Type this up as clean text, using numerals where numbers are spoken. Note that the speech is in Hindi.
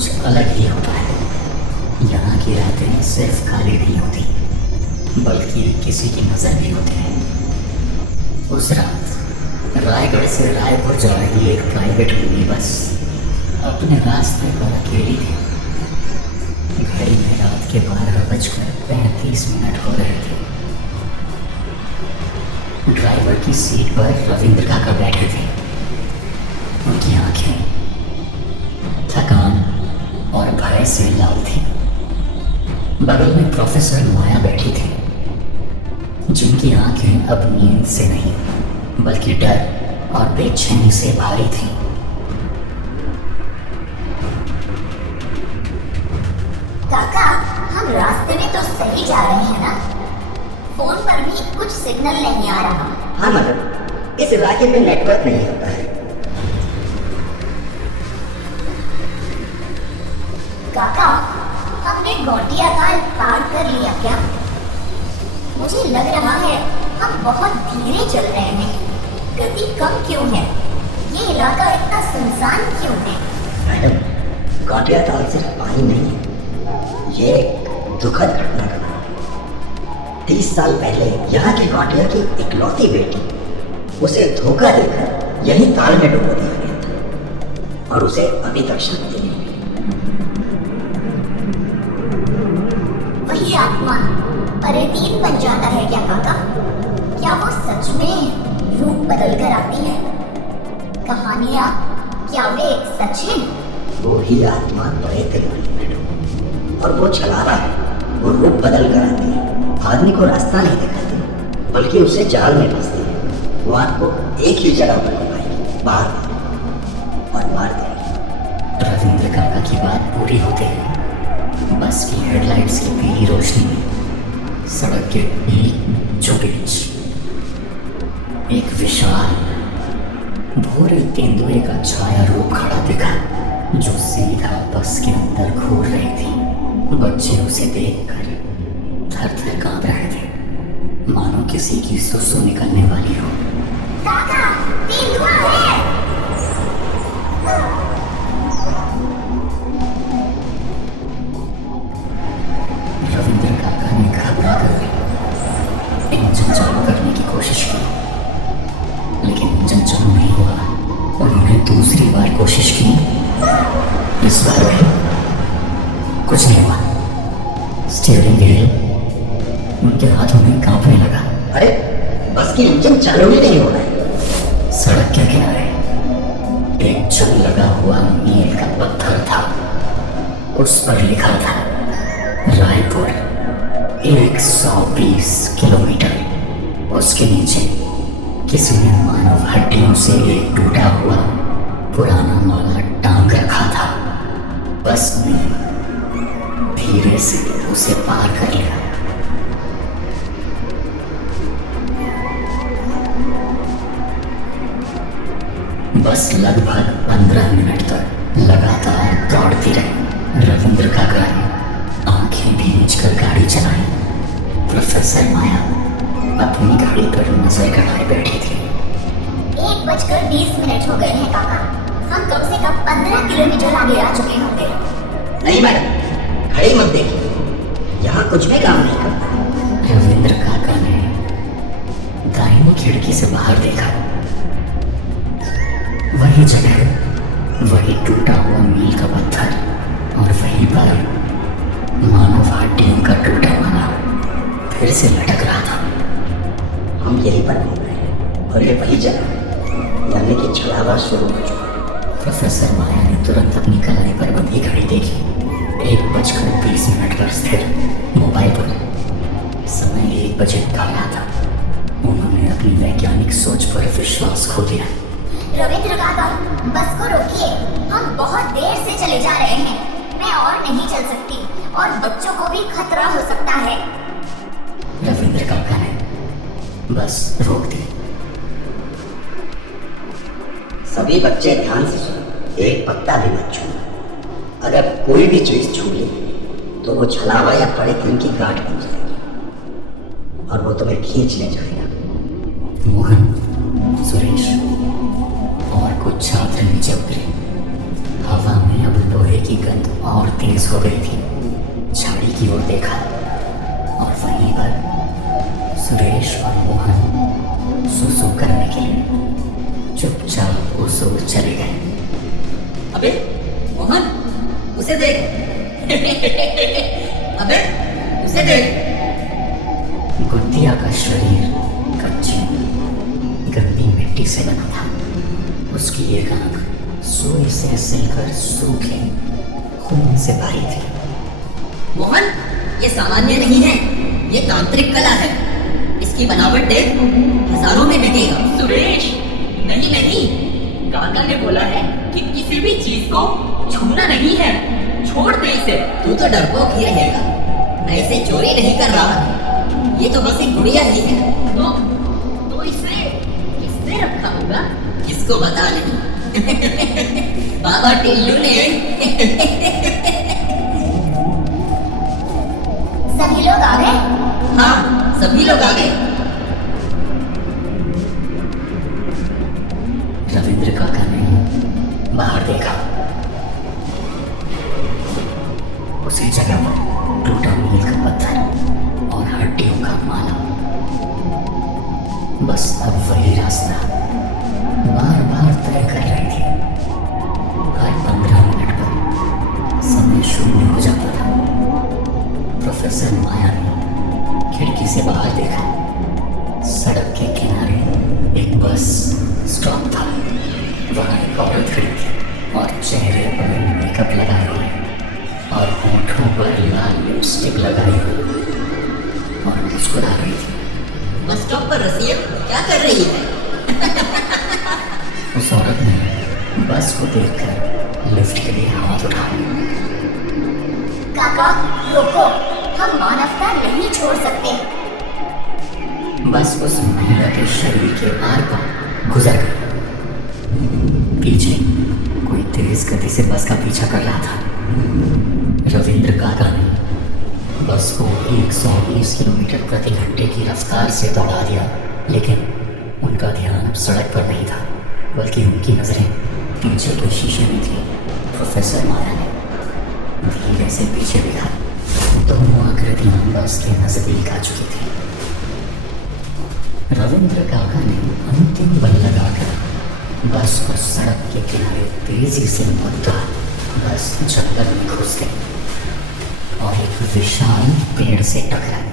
कुछ अलग ही होता है। यहाँ की रातें सिर्फ खाली नहीं होती, बल्कि किसी की नजर भी होती है। उस रात रायगढ़ से रायपुर जा रही एक प्राइवेट मिनी बस अपने रास्ते पर अकेली थी। घड़ी में रात के 12:35 हो रहे थे। ड्राइवर की सीट पर रविंद्र काका बैठे थे। उनकी आंखें थकान और भय से लाल थी। बगल में प्रोफेसर माया बैठी थी, जिनकी आंखें अब नींद से नहीं बल्कि डर और बेचैनी से भारी थी। काका, हम रास्ते में तो सही जा रहे हैं ना? फोन पर भी कुछ सिग्नल नहीं आ रहा। हाँ मदन, इस इलाके में नेटवर्क नहीं होता है। काका, हमने गोटिया ताल पार कर लिया क्या? मुझे लग रहा है हम बहुत धीरे चल रहे हैं। गति कम क्यों है? ये इलाका इतना सुनसान क्यों है? मैडम, गोटिया ताल सिर्फ पानी नहीं है, ये दुखद घटना का नाम है। 30 साल पहले यहाँ की गोटिया की इकलौती बेटी, उसे धोखा देकर यही ताल में डुबो दिया गया था और उसे अभी तक शांति नहीं मिली। वही आत्मा परेतीन बन जाता है क्या काका? क्या वो सच में रूप बदल कर आती है? कहानियाँ क्या वे सच है? वो ही आत्मा परेतीन वाली मैडम, और वो छलावा है। वो रूप बदल कर आती है, आदमी को रास्ता नहीं दिखाती बल्कि उसे जाल में फंसती है। वो आपको एक ही जगह पर घुमाएगी, बाहर और मार देगी। रविंद्र काका की बात पूरी होते ही बस की हेडलाइट्स की पीली रोशनी में सड़क के बीचों बीच एक विशाल भूरे तेंदुए का छाया रूप खड़ा दिखा, जो सीधा बस के अंदर घूर रही थी। बच्चे उसे देखकर थर थर कांप रहे थे, मानो किसी की सुसु निकलने वाली हो। काका, तेंदुआ है! रविंद्र काका ने घबरा कर इंजन चालू करने की कोशिश की, लेकिन इंजन चालू नहीं हुआ। उन्होंने दूसरी बार कोशिश की, इस बार भी कुछ नहीं हुआ। स्टीयरिंग व्हील उनके हाथों में कांपने लगा। अरे, बस की इंजन चालू ही नहीं हो रहा है। सड़क के किनारे एक जल लगा हुआ मील का पत्थर था। उस पर लिखा था रायपुर 120 किलोमीटर। उसके नीचे किसी ने मानव हड्डियों से एक टूटा हुआ पुराना माला टांग रखा था। बस ने धीरे से उसे पार कर लिया। बस लगभग 15 मिनट तक लगातार दौड़ती रही। रविंद्र काका ने आंखें भींच कर गाड़ी चलाई। प्रोफेसर माया अपनी गाड़ी पर नजर गड़ाए बैठी थी। 1:20 हो गए हैं काका। हम कम से कम 15 किलोमीटर आगे आ चुके होंगे। नहीं मैडम, घड़ी मत देखिए, यहाँ कुछ भी काम नहीं करता। रविंद्र काका ने दाहिनी खिड़की से बाहर देखा। वही जगह, वही टूटा हुआ मील का पत्थर और वहीं पर मानव हड्डियों का टूटा माला फिर से लटक रहा था। हम यहीं पर घूम रहे हैं और ये वही जगह है, यानी कि छलावा शुरू हो चुका है। प्रोफेसर माया ने तुरंत अपनी कलाई पर बंधी घड़ी देखी। 1:20 पर स्थिर मोबाइल पर समय 1 बजे का रहा था। उन्होंने अपनी वैज्ञानिक सोच पर विश्वास खो दिया। रविंद्र काका, बस को रोकिए। हम बहुत देर से चले जा रहे हैं। मैं और नहीं चल सकती और बच्चों को भी खतरा हो सकता है। रविंद्र काका ने बस रोक दी। सभी बच्चे ध्यान से सुनो, एक पत्ता भी मत छूना। अगर कोई भी चीज छू ली तो वो छलावा या पॉलीथीन की गांठ बन जाएगी और वो तुम्हें खींच ले जाएगा। मोहन, सुरेश और कुछ छात्र नीचे उतरे। हवा में अब लोहे की गंध और तेज हो गई थी। झाड़ी की ओर देखा और वहीं पर सुरेश और मोहन सुसु करने के लिए चुपचाप उस ओर चले गए। अबे मोहन, उसे देख। अबे उसे देख। गुड़िया का शरीर कच्ची गंदी मिट्टी से बना था। उसकी एक आंख सुई से सिलकर सूखे खून से भरी थी। मोहन, ये सामान्य नहीं है, ये तांत्रिक कला है। इसकी बनावट देख, हजारों में बिकेगा। सुरेश, नहीं नहीं, काका ने बोला है कि किसी भी चीज को छूना नहीं है। छोड़ दे इसे। तू तो डरपोक ही रहेगा। मैं इसे चोरी नहीं कर रहा। ये तो बस एक गुड़िया ही है। तो इसे किसने रखा होगा? किसको बता नहीं। बाबा टिल्लू ने। सभी लोग आ गए? हाँ, सभी लोग आ गए। रविंद्र काका ने बाहर देखा। उसी जगह पर टूटा मील का पत्थर और हड्डियों का माला। बस अब वही रास्ता बार बार तय कर रही थी। हर 15 मिनट पर समय शून्य हो जाता था। प्रोफेसर माया ने खिड़की से बाहर देखा। सड़क के किनारे एक बस स्टॉप था। वहाँ एक औरत खड़ी थी और चेहरे पर मेकअप लगाए हुए और होठों पर लाल लिपस्टिक लगाई हुई और मुस्कुरा रही थी। बस स्टॉप पर रसिया क्या कर रही है? उस औरत ने बस को देखकर लिफ्ट के लिए हाथ उठाया। काका रुको, हम मानवता नहीं छोड़ सकते। बस उस महिला के शरीर के आर पार गुजर गई। पीछे कोई तेज गति से बस का पीछा कर रहा था। रविंद्र काका ने बस को 120 किलोमीटर प्रति घंटे की रफ्तार से दौड़ा दिया, लेकिन उनका ध्यान अब सड़क पर नहीं था, बल्कि उनकी नजरें पीछे के शीशे में थी। प्रोफेसर माया ने धीरे से पीछे देखा। दोनों आकृतियां बस के नजदीक आ चुकी थी। रविंद्र काका ने अंतिम बल लगाकर बस को सड़क के किनारे तेजी से मुद्दा बस जंगल में घुस गई और एक विशाल पेड़ से टकराई।